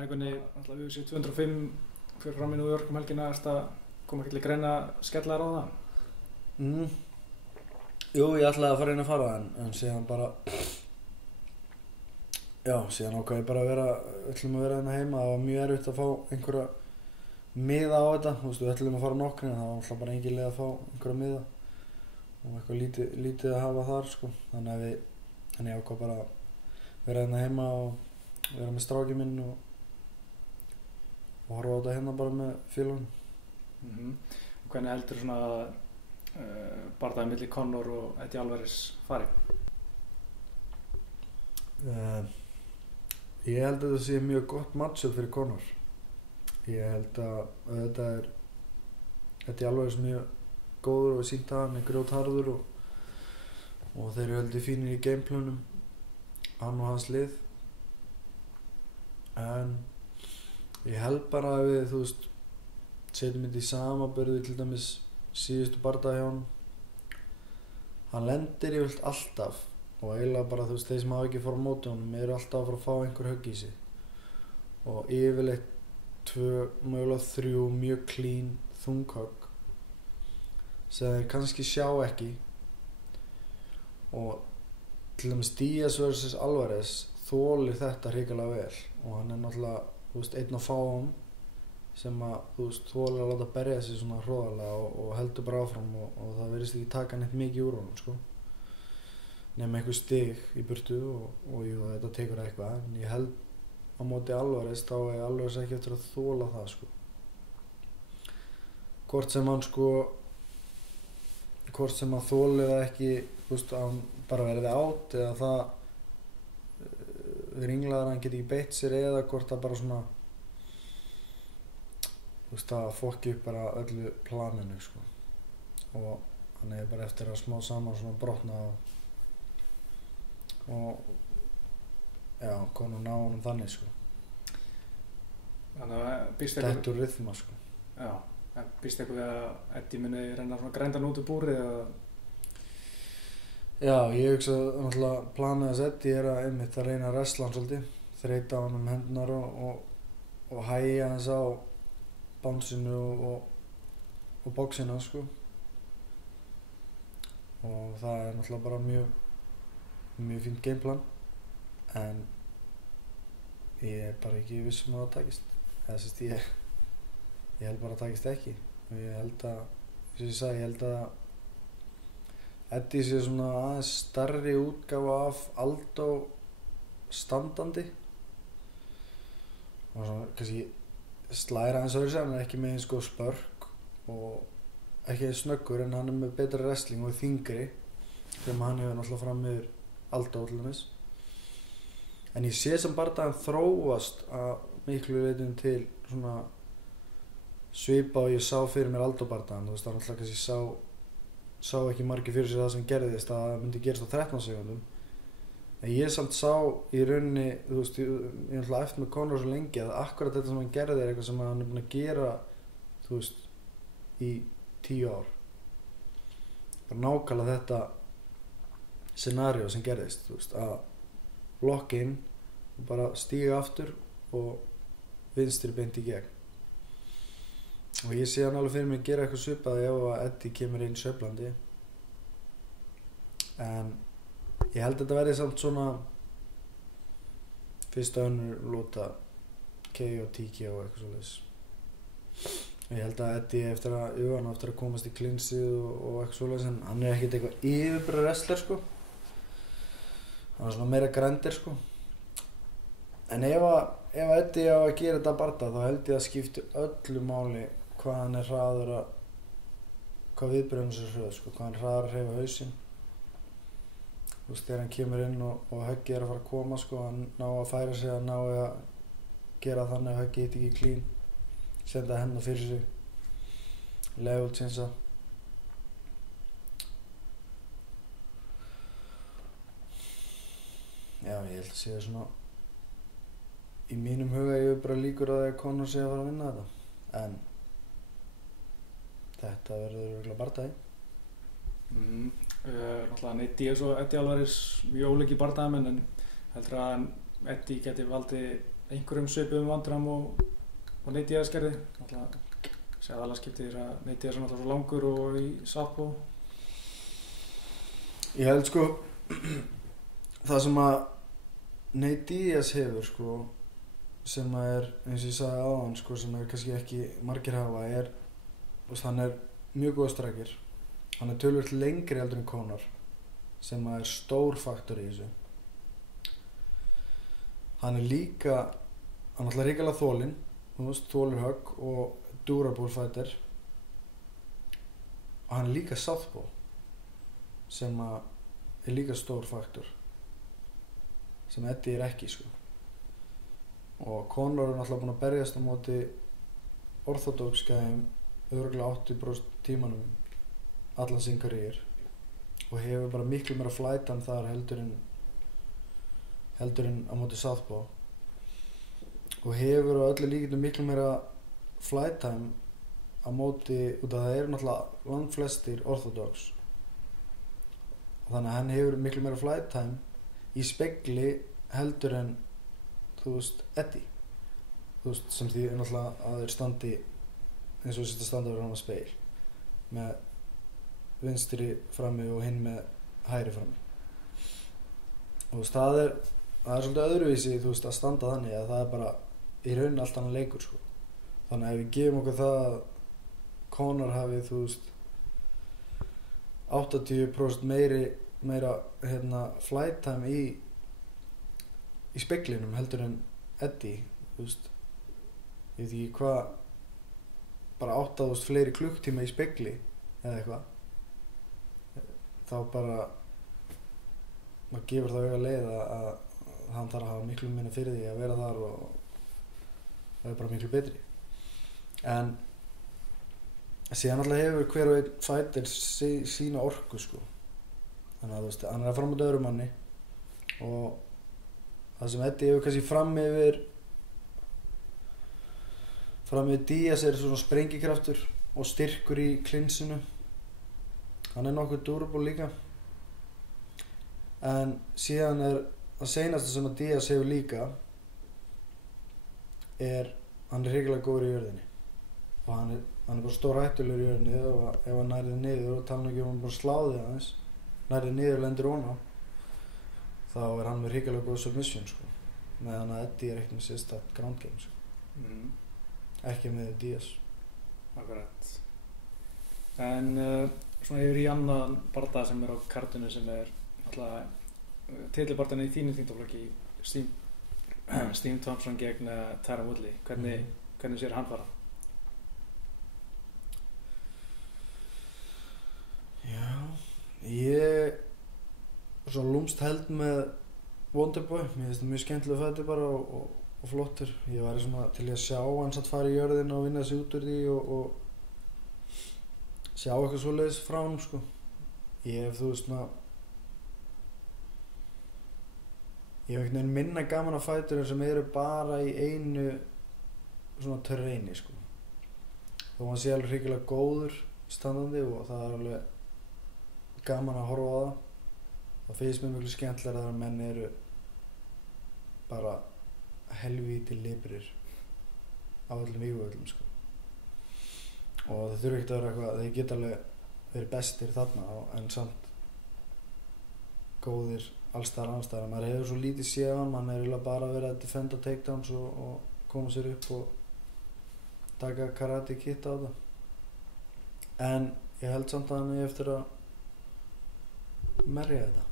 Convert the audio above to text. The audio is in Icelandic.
Hvernig, alltaf við séum 205 fyrir fram í New York helgina, kom ekki til að greina skellaðar á það? Jú, ég ætlaði að reyna að fara en síðan bara síðan ákvað ég bara ætlum að vera hérna heima. Það var mjög erfitt að fá einhverja miða á þetta, við ætlum að fara nokkrir en það var alltaf bara engin leið að fá einhverja miða og eitthvað lítið að hafa þar sko. Þannig ég ákvað bara að vera hérna heima og vera með strákinn minn og horfa á þetta hérna bara með félögunum. Og hvernig heldur svona bardaginn milli Conor og Eddie Alvarez fari? Ég held að þetta sé mjög gott matchup fyrir Conor. Ég held að þetta Eddie Alvarez mjög góður og sýnt að hann grjótharður og þeir eru heldur fínir í gameplanum, hann og hans lið. En ég held bara að við, setjum þetta í samanburði til dæmis síðustu bardaga hjá honum. Hann lendir yfirleitt alltaf og eiginlega bara þeir sem hafa ekki fór á móti honum eru alltaf að fara að fá einhver högg í sig og yfirleitt 2, mögulega 3 mjög clean þunghögg sem þeir kannski sjá ekki. Og til dæmis Diaz vs. Alvarez þolir þetta hrikalega vel og hann náttúrulega einn af fáum sem að þolir að láta berja sig svona hroðalega og heldur bara áfram og það virðist ekki taka neitt mikið úr honum sko. Nema einhver stig í burtu og jú, þetta tekur eitthvað en ég held á móti Alvarez þá er Alvarez ekki eftir að þola það sko. Hvort sem hann þolir það ekki, að hann bara verði átt eða það ringlaður hann geti ekki beitt sér eða hvort það bara svona það fokki upp bara öllu planinu sko. Og hann er bara eftir að smá saman svona brotna og Conor ná honum þannig sko. Þannig að Dettur ryþma sko. Já, en býst eitthvað við að Eddie muni reyna svona grændan út úr búrið eða? Já, ég hugsa náttúrulega planið þess Eddie er að einmitt að reyna að wrestla hann svolítið, þreyta á honum hendurnar og hægja hans á bouncinu og boxinu sko. Og það er náttúrulega bara mjög fínt gameplan en ég er bara ekki viss að það takist eða ég held bara að takist ekki og ég held að, eins og ég sagði, ég held að Eddie sé svona aðeins stærri útgáfa af Aldo standandi og svona kannski slæra aðeins öðru sem hann er ekki með eins spörk og ekki eins snöggur en hann er með betra wrestling og þyngri sem hann hefur náttúrulega fram yfir Aldo til dæmis. En ég sé sem bardaginn þróast að miklu leitum til svona svipa og ég sá fyrir mér Aldo bardaginn. Það var náttúrulega kannski sá ekki margir fyrir sér það sem gerðist að það myndi gerast á 13 sekúndum. En ég samt sá í rauninni, ég náttúrulega eftir með Conor svo lengi að akkurat þetta sem hann gerði er eitthvað sem hann er búinn að gera, í 10 ár. Bara nákvæmlega þetta scenario sem gerðist, að lock in og bara stíga aftur og vinstri beint í gegn. Og ég sé hann alveg fyrir mig að gera eitthvað svipað ef að Eddie kemur inn sveiflandi. En ég held að þetta verði samt svona fyrsta önnur lóta KO, TKO og eitthvað svoleiðis. Ég held að Eddie eftir að komast í klinsið og eitthvað svoleiðis en hann er ekkert eitthvað yfirbara wrestler sko. Hann er svona meira grændir sko. En ef Eddie á að gera þetta barda þá held ég að skipti öllu máli hvað hann er hraður hvað viðbröðum sér hröð sko, hvað hann er hraður að hreyfa hausinn. Þegar hann kemur inn og höggið er að fara að koma sko, hann ná að færa sig að ná að gera þannig að höggið hitti ekki clean, senda hennar fyrir sig, level change. Já, ég held að sé það svona í mínum huga ég bara líkur að Conor sé að fara að vinna þetta en þetta verður örugglega bardagi. Náttúrulega Nate Diaz og Eddie Alvarez mjög ólíkir bardagamenn en heldur að Eddie geti valdið einhverjum svipuðum vandræðum og Nate Diaz gerði. Náttúrulega sé aðalaskiptið að Nate Diaz er náttúrulega svo langur og í Southpaw. Ég held sko það sem að Nate Diaz hefur sko, sem að er, eins og ég sagði áðan sko, sem er kannski ekki margir hafa, er, hann er mjög góð strækir, hann er töluvert lengri heldur en Conor, sem að er stór faktor í þessu. Hann er líka, hann er alltaf ríkilega þolinn, þolur högg og durable fighter, og hann er líka Southpaw, sem að er líka stór faktor, sem Eddie er ekki sko. Og Conor er náttúrulega búinn að berjast á móti orthodox gæðum örugglega 80% tímanum allan sín karriér og hefur bara miklu meira flætan þar heldur en á móti Southpaw og hefur á öllu líkindum miklu meira flight time á móti, út af það eru náttúrulega langflestir orthodox og þannig að hann hefur miklu meira flight time í spegli heldur en þú veist, Eddie, þú veist, sem því náttúrulega að þeir standi eins og þetta standa fyrir hann að speil með vinstri frammi og hinn með hægri frammi og þú veist, það er svolítið öðruvísi, þú veist, að standa þannig að það er bara í rauninni allt annan leikur sko. Þannig að ef við gefum okkur það að Conor hafi, þú veist, 80% meira flight time í speglinum heldur en Eddie, þú veist, ég veit ekki hvað, bara 8.000 fleiri klukktíma í spegli eða eitthvað, þá bara maður gefur það auga leið að hann þarf að hafa miklu minna fyrir því að vera þar og það er bara miklu betri. En síðan alltaf hefur hver og einn fighter sína orku sko, þannig að þú veist, hann er að fara á móti öðrum manni og það sem Eddie hefur kannski fram yfir Diaz er svona sprengikraftur og styrkur í klinsinu, hann er nokkuð durable líka, en síðan er það seinasta sem að Diaz hefur líka hann er hrikalega góður í jörðinni og hann er bara stór hættulegur í jörðinni og ef hann nærið niður og tala ekki hann bara sláði aðeins, nærið niður lendir ofan á, þá er hann með hrikalega góð submission sko, meðan að Eddie er ekkert með sérstakt ground game sko. Ekki með Diaz. Akkurat. En svona yfir í annan bardaga sem er á kartinu sem er alltaf titilbardagan í þínu þyngdarflokki, Steve Thompson gegn Tyron Woodley. Hvernig sér hann fara? Já, ég svo lúmst held með Wonderboy, mér finnst það mjög skemmtilega fæti bara og flottur. Ég væri svona til að sjá hann satt fara í jörðina og vinna sig út úr því og sjá eitthvað svoleiðis frá honum sko. Ég hef, þú veist, svona ég hef einhvern veginn minna gaman af fæturum sem eru bara í einu svona terreni sko. Þó hann sé alveg hrikalega góður standandi og það er alveg gaman að horfa á það. Það finnst mér mjög skemmtilega að menn eru bara helvíti librir á öllum vígvöllum sko. Og það þurfi ekkert að vera eitthvað, þeir geta alveg verið bestir þarna en samt góðir allstaðar annarstaðar. Maður hefur svo lítið séð hann, maður er eiginlega bara verið að defenda takedowns og koma sér upp og taka karate kit á það. En ég held samt að hann er eftir að merja þetta.